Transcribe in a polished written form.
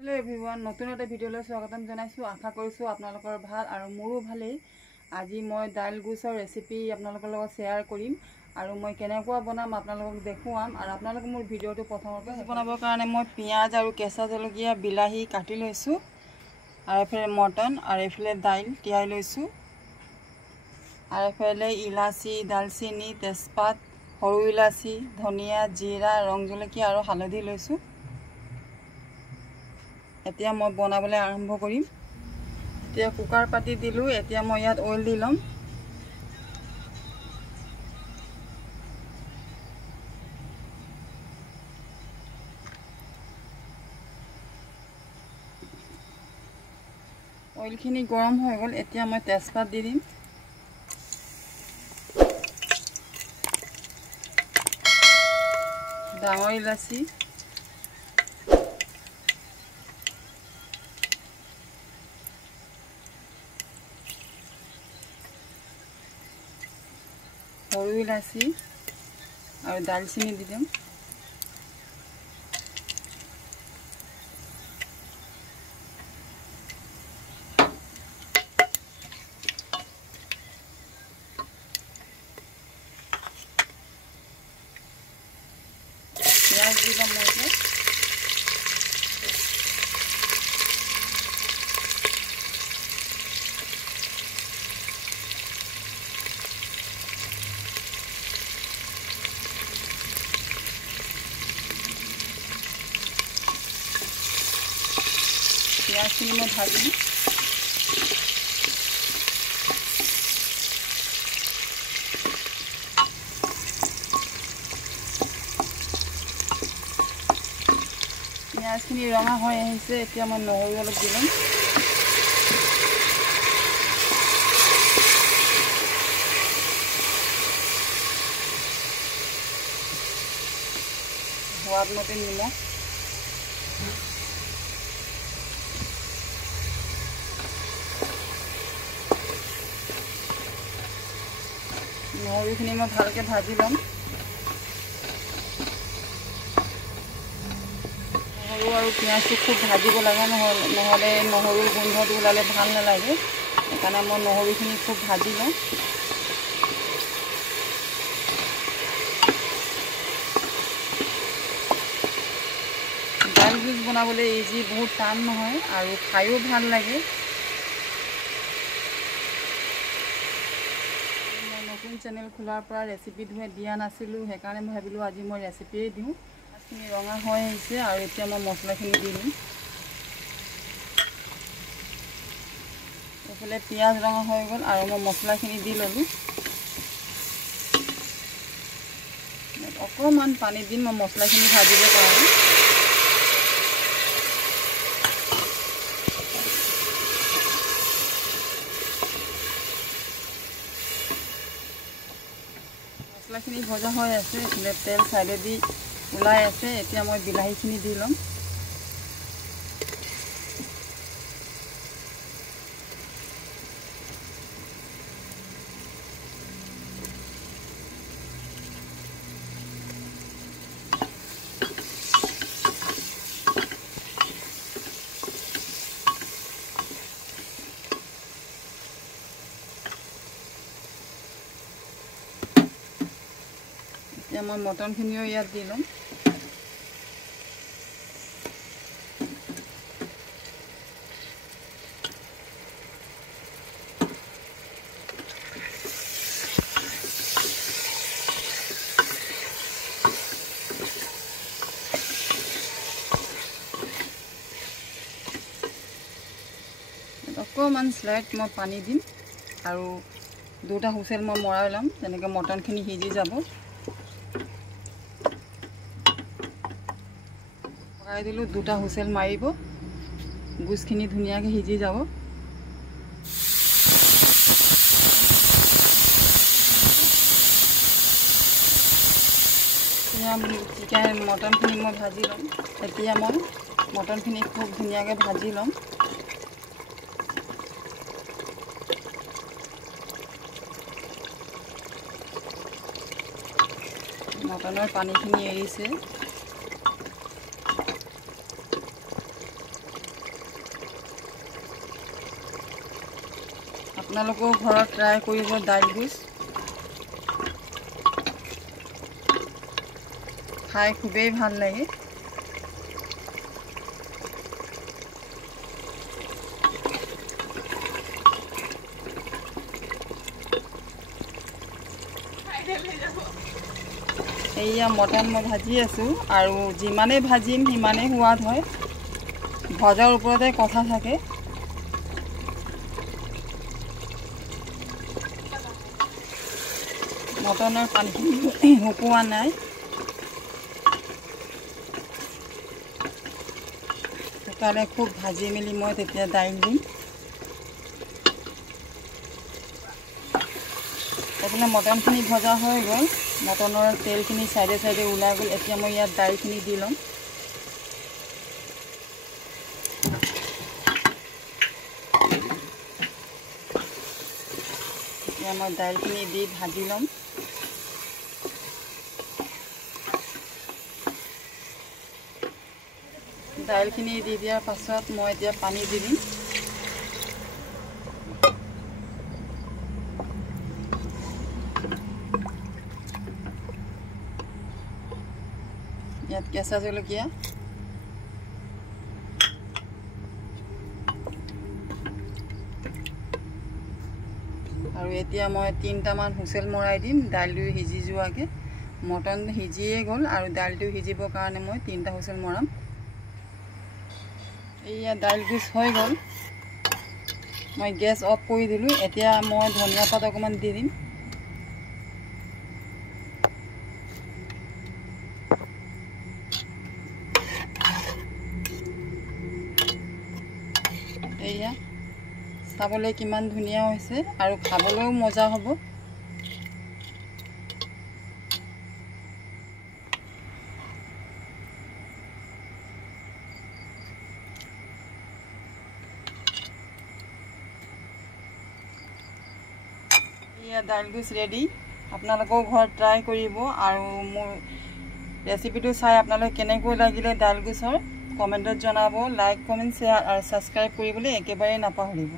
hello everyone नतुन एटा भिडिओলৈ स्वागतम जनाइছো आशा কৰিছো আপোনালোকৰ ভাল আৰু মোৰো ভালেই আজি মই দাইল গুছৰ ৰেচিপি আপোনালোকৰ লগত শেয়াৰ কৰিম আৰু মই কেনেকুৱা বনাম আপোনালোকক দেখুৱাম আৰু আপোনালোকে মোৰ ভিডিওটো প্ৰথমৰ পৰা বনাবৰ কাৰণে মই পিয়াজ আৰু কেঁচা জলকীয়া বিলাহী কাটি লৈছো আৰু এফালে মটন আৰু এফালে দাইল তিয়াই লৈছো আৰু এফালে ইলাচি দালচিনি তেজপাত সৰু ইলাচি ধনিয়া জিৰা ৰং জলকীয়া আৰু হালধি লৈছো এতিয়া মই বনাবলৈ আৰম্ভ কৰিম এতিয়া কুকাৰ পাতি দিলো এতিয়া মই ইয়াত অইল দি লম অইলখিনি গৰম হৈ গল এতিয়া মই তেজপাত দি দিম ডাঙৰ ইলাচি সৰু ইলাচি আৰু দালচিনি দি দিম পিঁয়াজ দি দিম মই পিঁয়াজখিনি মই ভাজিম পিঁয়াজখিনি ৰঙা হৈ আহিছে এতিয়া মই নহৰু অলপ দি ল'ম সোৱাদ মতে নিমখ নহৰুখিনি মই ভালকৈ ভাজি ল'ম নহৰু আৰু পিঁয়াজটো খুব ভাজিব লাগে নহ'লে নহৰুৰ গোন্ধটো ওলালে ভাল নালাগে সেইকাৰণে মই নহৰুখিনি খুব ভাজি লওঁ দাইল গুছ বনাবলৈ ইজি বহুত টান নহয় আৰু খায়ো ভাল লাগে নতুন চেনেল খোলাৰ পৰা ৰেচিপি দিয়া নাছিলোঁ সেইকাৰণে মই ভাবিলোঁ আজি মই ৰেচিপিয়ে দিওঁ মাছখিনি ৰঙা হৈ আহিছে আৰু এতিয়া মই মছলাখিনি দি দিম এইফালে পিঁয়াজ ৰঙা হৈ গ'ল আৰু মই মছলাখিনি দি ল'লোঁ অকণমান পানী দিম মই মছলাখিনি ভাজিবৰ কাৰণে মছলাখিনি ভজা হৈ আছে এইফালে তেল চাইডেদি ওলাই আছে এতিয়া মই বিলাহীখিনি দি ল'ম এতিয়া মই মটনখিনিও ইয়াত দি ল'ম অকণমান স্লাইড মই পানী দিম আৰু দুটা হুইচেল মই মৰাই ল'ম তেনেকৈ মটনখিনি সিজি যাব পকাই দিলোঁ দুটা হুইচেল মাৰিব গুছখিনি ধুনীয়াকৈ সিজি যাব চিকেন মটনখিনি মই ভাজি ল'ম এতিয়া মই মটনখিনি খুব ধুনীয়াকৈ ভাজি ল'ম মটনৰ পানীখিনি এৰিছে আপোনালোকেও ঘৰত ট্ৰাই কৰিব দাইলগুছ খাই খুবেই ভাল লাগে এইয়া মটন মই ভাজি আছোঁ আৰু যিমানেই ভাজিম সিমানেই সোৱাদ হয় ভজাৰ ওপৰতে কথা থাকে মটনৰ পানীখিনি শুকোৱা নাই শুকালে খুব ভাজি মেলি মই তেতিয়া দাইল দিম এইফালে মটনখিনি ভজা হৈ গ'ল মটনৰ তেলখিনি চাইডে চাইডে ওলাই গ'ল এতিয়া মই ইয়াত দাইলখিনি দি ল'ম এতিয়া মই দাইলখিনি দি ভাজি ল'ম দাইলখিনি দি দিয়াৰ পাছত মই এতিয়া পানী দি দিম ইয়াত কেঁচা জলকীয়া আৰু এতিয়া মই 3টামান হুইচেল মৰাই দিম দাইলটো সিজি যোৱাকৈ মটন সিজিয়ে গ'ল আৰু দাইলটো সিজিবৰ কাৰণে মই 3টা হুইচেল মৰাম এইয়া দাইলগুছ হৈ গ'ল মই গেছ অফ কৰি দিলোঁ এতিয়া মই ধনিয়া পাত অকণমান দি দিম এইয়া চাবলৈ কিমান ধুনীয়া হৈছে আৰু খাবলৈও মজা হ'ব এয়া দাইলগুছ ৰেডি আপোনালোকেও ঘৰত ট্ৰাই কৰিব আৰু মোৰ ৰেচিপিটো চাই আপোনালোকে কেনেকৈ লাগিলে দাইলগুছৰ কমেণ্টত জনাব লাইক কমেণ্ট শ্বেয়াৰ আৰু ছাবস্ক্ৰাইব কৰিবলৈ একেবাৰে নাপাহৰিব